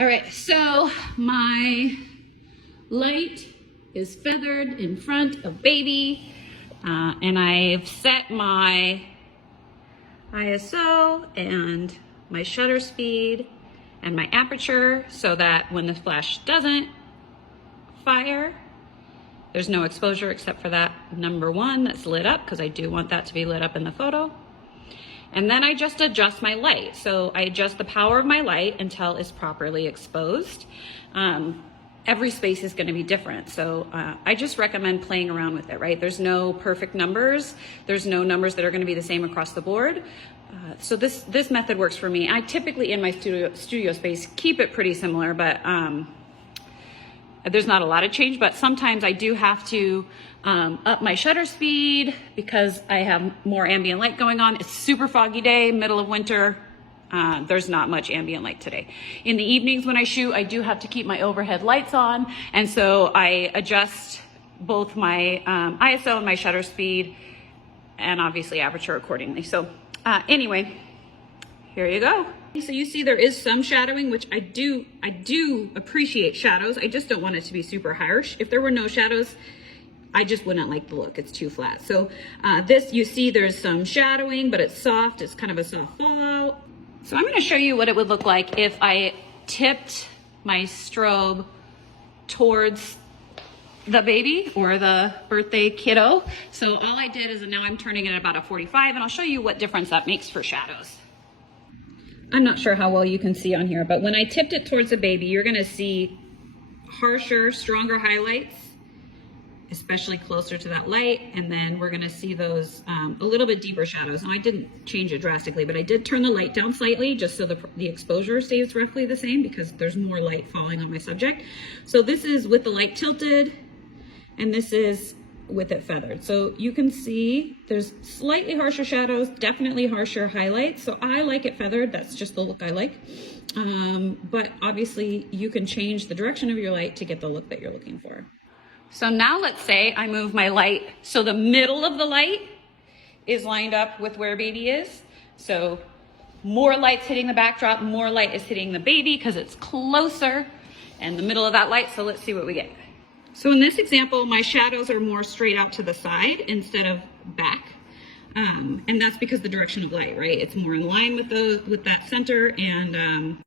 All right, so my light is feathered in front of baby, and I've set my ISO and my shutter speed and my aperture so that when the flash doesn't fire, there's no exposure except for that number 1 that's lit up, because I do want that to be lit up in the photo. And then I just adjust my light. So I adjust the power of my light until it's properly exposed. Every space is gonna be different. So I just recommend playing around with it, right? There's no perfect numbers. There's no numbers that are gonna be the same across the board. So this method works for me. I typically in my studio space keep it pretty similar, but there's not a lot of change, but sometimes I do have to up my shutter speed because I have more ambient light going on. It's super foggy day, middle of winter. There's not much ambient light today. In the evenings when I shoot, I do have to keep my overhead lights on. And so I adjust both my ISO and my shutter speed and obviously aperture accordingly. So anyway, here you go. So you see there is some shadowing, which I do appreciate shadows. I just don't want it to be super harsh. If there were no shadows, I just wouldn't like the look. It's too flat. So this, you see there's some shadowing, but it's soft. It's kind of a soft fallout. So I'm gonna show you what it would look like if I tipped my strobe towards the baby or the birthday kiddo. So all I did is now I'm turning it at about a 45, and I'll show you what difference that makes for shadows. I'm not sure how well you can see on here, but when I tipped it towards the baby, you're gonna see harsher, stronger highlights, especially closer to that light. And then we're gonna see those a little bit deeper shadows. Now I didn't change it drastically, but I did turn the light down slightly just so the exposure stays roughly the same because there's more light falling on my subject. So this is with the light tilted, and this is with it feathered. So you can see there's slightly harsher shadows, definitely harsher highlights. So I like it feathered. That's just the look I like. But obviously you can change the direction of your light to get the look that you're looking for. So now let's say I move my light so the middle of the light is lined up with where baby is. So more light's hitting the backdrop, more light is hitting the baby because it's closer in the middle of that light. So let's see what we get. So in this example, my shadows are more straight out to the side instead of back. And that's because the direction of light, right? It's more in line with that center, and